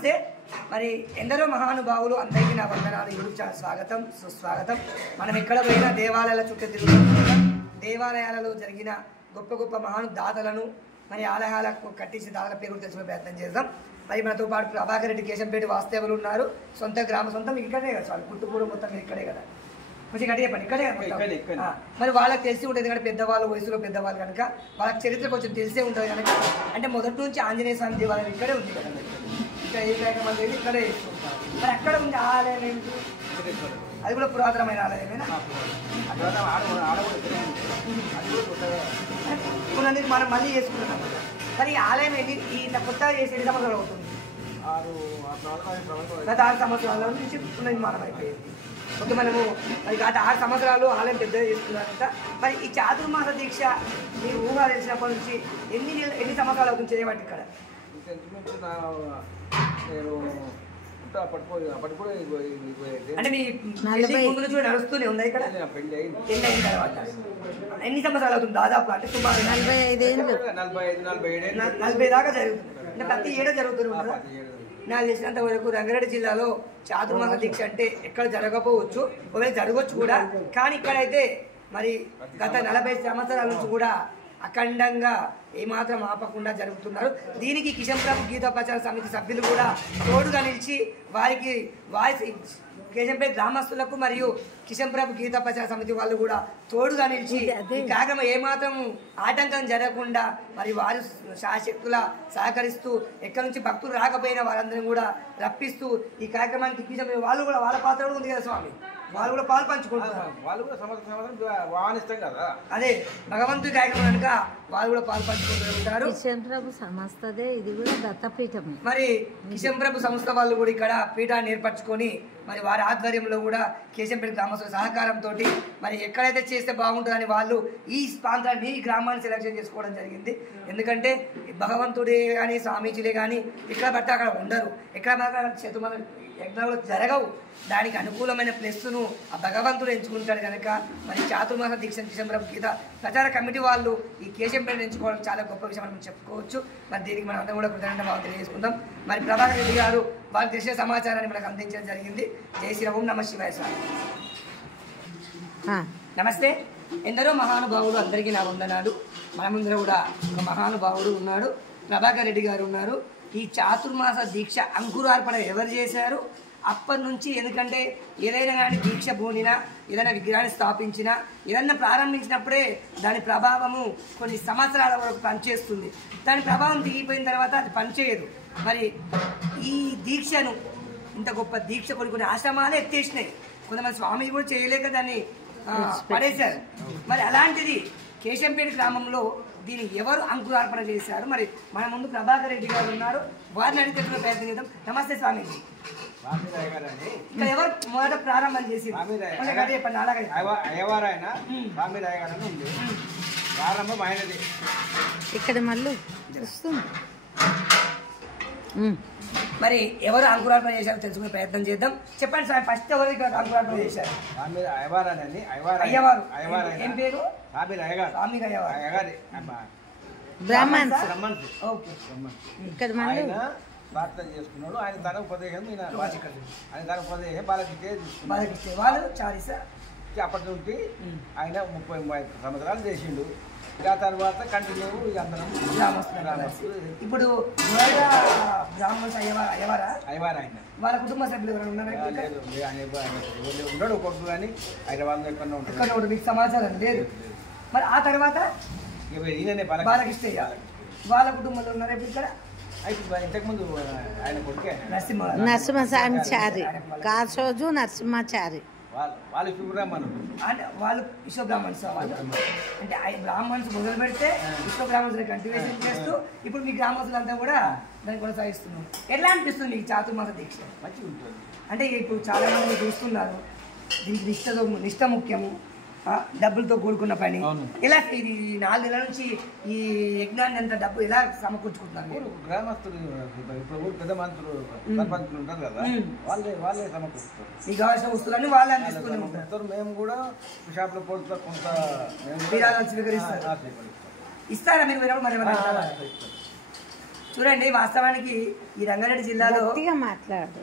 నమస్తే. మరి ఎందరో మహానుభావులు అందరికీ నా వందనాలు. యూట్యూబ్ ఛానల్ స్వాగతం సుస్వాగతం. మనం ఎక్కడ పోయినా దేవాలయాల చుట్టూ తిరుగుతున్నాం. దేవాలయాలలో జరిగిన గొప్ప గొప్ప దాతలను మరి ఆలయాలకు కట్టించిన దాతల పేరు తెలుసుకునే ప్రయత్నం చేద్దాం. మరి మనతో పాటు ప్రభాకర్ రెడ్డి కేశంపేట వాస్తవులు ఉన్నారు. సొంత సొంతం ఇక్కడే కదా సార్, పుట్టుకూరు మొత్తం ఇక్కడే కదా. కొంచెం గట్టిగా చెప్పండి. ఇక్కడే మరి వాళ్ళకి తెలిసి ఉంటుంది, ఎందుకంటే పెద్దవాళ్ళు వయసులో పెద్దవాళ్ళు కనుక వాళ్ళకి చరిత్ర కొంచెం తెలిసే ఉంటుంది కనుక. అంటే మొదటి నుంచి ఆంజనేయ స్వామి దేవాలయం ఇక్కడే ఉంది కదా, ఇక్కడ ఏ కార్యక్రమాలు లేదు ఇక్కడే చేసుకుంటారు. మరి అక్కడ ఉంది ఆలయం ఏంటి? అది కూడా పురాతనమైన ఆలయమేనా? కొన్నందుకు మనం మళ్ళీ చేసుకుంటున్నాం. మరి ఈ ఆలయం ఏంటి? ఇంత కొత్తగా చేసి ఎన్ని సంవత్సరాలు అవుతుంది? గత 6 సంవత్సరాల నుంచి పునర్నిర్మాణం అయిపోయింది. ఓకే, మనము మరి గత 6 సంవత్సరాలు ఆలయం పెద్దగా చేసుకున్నారంట. మరి ఈ చాతుర్మాస దీక్ష మీరు ఊహా తెలిసినప్పటి నుంచి ఎన్ని సంవత్సరాలు అవుతుంది చేయబట్టి ఇక్కడ? అంటే మీ ముందు నుంచి నడుస్తూనే ఉంది ఇక్కడ. పెళ్ళి అయిన తర్వాత ఎన్ని సంవత్సరాలు అవుతుంది దాదాపు? అంటే సుమారు 40 దాకా జరుగుతుంది. అంటే ప్రతి ఏడా జరుగుతూనే ఉంటుంది. నాకు తెలిసినంత వరకు రంగారెడ్డి జిల్లాలో చాతుర్మాస దీక్ష అంటే ఎక్కడ జరగకపోవచ్చు, ఒకవేళ జరగవచ్చు కూడా. కానీ ఇక్కడైతే మరి గత 40 సంవత్సరాల నుంచి కూడా అఖండంగా ఏమాత్రం ఆపకుండా జరుగుతున్నారు. దీనికి కిషన్ ప్రభు గీతా ప్రచార సమితి సభ్యులు కూడా తోడుగా నిలిచి వారికి కేశంపేట గ్రామస్తులకు మరియు కిషన్ ప్రభు గీతా ప్రచార సమితి వాళ్ళు కూడా తోడుగా నిలిచి ఈ కార్యక్రమం ఏమాత్రం ఆటంకం జరగకుండా మరి వారు శాశక్తుల సహకరిస్తూ ఎక్కడి నుంచి భక్తులు రాకపోయినా వారందరినీ కూడా రప్పిస్తూ ఈ కార్యక్రమానికి కిషన్ వాళ్ళు కూడా వాళ్ళ పాత్ర కూడా ఉంది కదా స్వామి, వాళ్ళు కూడా పాలు పంచుకుంటున్నారు. వాళ్ళు కూడా సంవత్సరం కదా, అదే భగవంతుడి కార్యక్రమం కనుక వాళ్ళు కూడా పాలు పంచుకుంటూ ఉంటారు. కిషన్ ప్రభు సంస్థదే ఇది కూడా దత్తపీఠం. మరి కిషన్ ప్రభు సంస్థ వాళ్ళు కూడా ఇక్కడ పీఠాన్ని ఏర్పరచుకొని మరి వారి ఆధ్వర్యంలో కూడా కేశంపేట గ్రామస్తుల సహకారంతో మరి ఎక్కడైతే చేస్తే బాగుంటుందని వాళ్ళు ఈ ప్రాంతాన్ని ఈ గ్రామాన్ని సెలక్షన్ చేసుకోవడం జరిగింది. ఎందుకంటే భగవంతుడే కానీ స్వామీజీలే కానీ ఇక్కడ బట్టి అక్కడ ఉండరు, ఎక్కడ చేతుమల యజ్ఞాలు జరగవు. దానికి అనుకూలమైన ప్లేస్ను ఆ భగవంతుడు ఎంచుకుంటాడు కనుక మరి చాతుర్మాస దీక్ష కిషన్ ప్రభు గీత ప్రచార కమిటీ వాళ్ళు ఈ కేశంపేట ఎంచుకోవడం చాలా గొప్ప విషయం మనం చెప్పుకోవచ్చు. మరి దీనికి మనం అందరం కూడా కృతజ్ఞతలు తెలియజేసుకుందాం. మరి ప్రభాకర్ రెడ్డి గారు వాళ్ళకి తెలిసిన సమాచారాన్ని మనకు అందించడం జరిగింది. జై శ్రీరామ్, నమ శివాయ స్వామి. నమస్తే. ఎందరో మహానుభావులు అందరికీ నా వందనాలు. మన ముందర కూడా ఒక మహానుభావుడు ఉన్నాడు, ప్రభాకర్ రెడ్డి గారు ఉన్నారు. ఈ చాతుర్మాస దీక్ష అంకురార్పణ ఎవరు చేశారు? అప్పటి నుంచి, ఎందుకంటే ఏదైనా కానీ దీక్ష పూనినా ఏదైనా విగ్రహాన్ని స్థాపించినా ఏదైనా ప్రారంభించినప్పుడే దాని ప్రభావము కొన్ని సంవత్సరాల వరకు పనిచేస్తుంది. దాని ప్రభావం దిగిపోయిన తర్వాత అది పనిచేయదు. మరి ఈ దీక్షను ఇంత గొప్ప దీక్ష కొన్ని ఆశ్రమాలే ఎత్తేసినాయి, కొంతమంది స్వామి కూడా చేయలేక దాన్ని పడేశారు. మరి అలాంటిది కేశంపేట గ్రామంలో దీన్ని ఎవరు అంకురార్పణ చేశారు? మరి మన ముందు ప్రభాకర్ రెడ్డి గారు ఉన్నారు, వారిని అడిగే ప్రయత్నం చేద్దాం. నమస్తే స్వామీజీ. ఇక్కడ ఎవరు మొదట ప్రారంభం చేసి ఇక్కడ మళ్ళీ మరి ఎవరు అంకురార్పణ చేశారో తెలుసుకునే ప్రయత్నం చేద్దాం. చెప్పండి సార్, ఫస్ట్ ఎవరు ఇక్కడ అంకురార్పణ చేశారు? అయ్యవారు. ఏం పేరు? బ్రాహ్మణ్స్. ఇక్కడ మళ్ళీ ప్రార్థన చేసుకున్నాడు. ఆయన తన ఉపదేశం బాలకృష్ణ వాళ్ళు చాలీసా అప్పటి నుండి ఆయన 30-35 సంవత్సరాలు చేసిండు. ఆ తర్వాత కంటిన్యూ అందరం ఇప్పుడు బ్రాహ్మణ్స్ అయ్యవారా ఆయన వాళ్ళ కుటుంబ సభ్యులు ఎవరైనా ఉన్నాడు ఒక్కొక్క కానీ హైదరాబాద్ ఎక్కడ మీకు సమాచారం లేదు. మరి ఆ తర్వాత బాలకృష్ణయ్య వాళ్ళ కుటుంబంలో ఉన్నారు ఇప్పుడు ఇక్కడ. ఇంతకుముందు ఆయన కొడుకే నరసింహచారి, కాసోజు నరసింహచారి. వాళ్ళు విశ్వబ్రాహ్మణులు. అంటే వాళ్ళు విశ్వబ్రాహ్మణ్స్. వాళ్ళు అంటే బ్రాహ్మణ్స్ మొదలు పెడితే విశ్వబ్రాహ్మణ్స్ కంటిన్యూషన్ చేస్తూ ఇప్పుడు మీ గ్రామస్తులంతా కూడా దాన్ని కొనసాగిస్తున్నాం. ఎట్లా అనిపిస్తుంది మీకు చాతుర్మాస దీక్ష? మంచిగా ఉంటుంది. అంటే ఇప్పుడు చాలా మంది చూస్తున్నారు, దీనికి నిష్ట ముఖ్యము, డబ్బులతో కూడుకున్న పని. ఇలా ఇది 4 నెలల నుంచి ఈ యజ్ఞాన్ని అంత డబ్బు ఎలా సమకూర్చుకుంటున్నారు? గ్రామస్తులు ఇప్పుడు పెద్ద మంత్రులు సర్పంచులు ఉంటారు కదా, వాళ్ళే సమకూర్చుతారు. మీకు కావాల్సిన వస్తువులన్నీ వాళ్ళే అందిస్తూనే ఉంటారు. మేము కూడా షాప్లో పోతే కొంత విరాళాలు స్వీకరిస్తారు. ఇస్తారా మీరు? మరి చూడండి వాస్తవానికి ఈ రంగారెడ్డి జిల్లాలో గట్టిగా మాట్లాడు.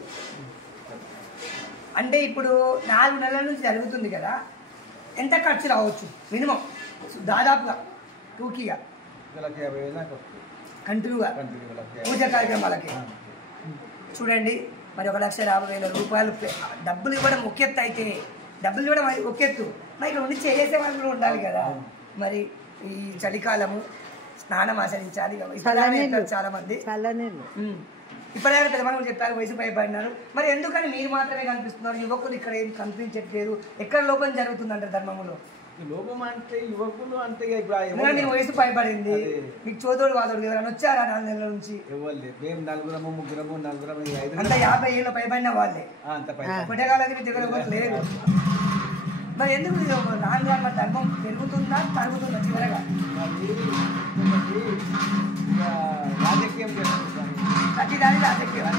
అంటే ఇప్పుడు 4 నెలల నుంచి జరుగుతుంది కదా, ఎంత ఖర్చు రావచ్చు మినిమం దాదాపుగా టూకీగా 1,50,000 దాకా వస్తుంది. కంటిన్యూగా కంటిన్యూ 1,50,000. పూజ కార్యక్రమాలకి? చూడండి మరి 1,50,000 రూపాయలు డబ్బులు ఇవ్వడం ఒక ఎత్తు అయితే, డబ్బులు ఇవ్వడం ఒక ఎత్తు, మరి ఇక్కడ ఉండి చేసే వాళ్ళు కూడా ఉండాలి కదా. మరి ఈ చలికాలము స్నానం ఆచరించాలి చాలా మంది. చల్లనీళ్ళు ఇప్పటిదాకా పెద్దవాళ్ళు చెప్పారు వయసు భయపడినారు, మరి ఎందుకని మీరు మాత్రమే కనిపిస్తున్నారు, యువకులు ఇక్కడ ఏం కనిపించట్లేదు? ఎక్కడ లోపం జరుగుతుందంటారు ధర్మములో? లోపం అంటే యువకులు అంటే ఇప్పుడు ఎందుకంటే నీ వయసు భయపడింది, మీకు చోదోడు వాదోడు ఎవరైనా వచ్చారా 4 నెలల నుంచి? ఇవ్వలేదు. మేము 4 ముగ్గురము 4 5 అంతా 50 ఏళ్ళ పైబడిన వాళ్ళే, అంత పై పుట్టగాలకి దగ్గర లేదు. మరి ఎందుకు రాను రాను ధర్మం పెరుగుతుందా తరుగుతుందా చివరగా? రాజకీయం చేస్తుంది. ప్రతిదాని రాజకీయం.